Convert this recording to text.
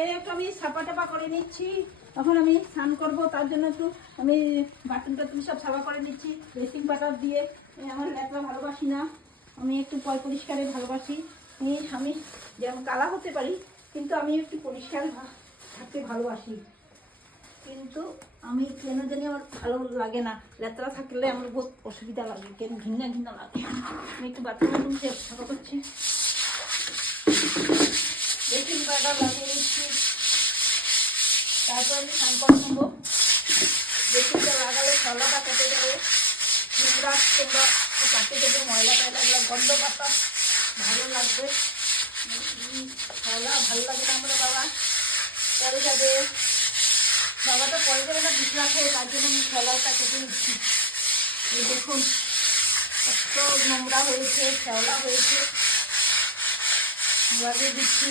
এই একটু আমি সাপা টাপা করে নিচ্ছি। এখন আমি স্নান করবো, তার জন্য একটু আমি বাটন টাটন সব সাফা করে নিচ্ছি ব্লিচিং পাউডার দিয়ে। আমার ল্যাকড়া ভালোবাসি না, আমি একটু পরিষ্কারে ভালোবাসি। আমি যেমন কালা হতে পারি, কিন্তু আমি একটু পরিষ্কার থাকতে ভালোবাসি। কিন্তু আমি কেন জানি আমার ভালো লাগে না, লেত্রা থাকলে আমার বহুত অসুবিধা লাগে, কেন ঘৃণা ঘৃণা লাগে। আমি একটু বাথরুম সাফা করছি, ব্লিচিং পাউডার লাগিয়ে নিচ্ছি, তারপর আমি স্নান করে নেবো। ব্লিচিংটা লাগালে শ্যাওলাটা কেটে যাবে, নোংরা তোমরা কাটে দেবে, ময়লা টয়লা এগুলো গন্ধ পাতা ভালো লাগবে। শ্যাওলা ভালো লাগে না আমরা, বাবা পরে যাবে, বাবাটা পরে যাবে না বিছনা খেয়ে, তার জন্য আমি শ্যাওলাটা কেটে নিচ্ছি। এই দেখুন কত নোংরা হয়েছে, শ্যাওলা হয়েছে, লাগিয়ে দিচ্ছি।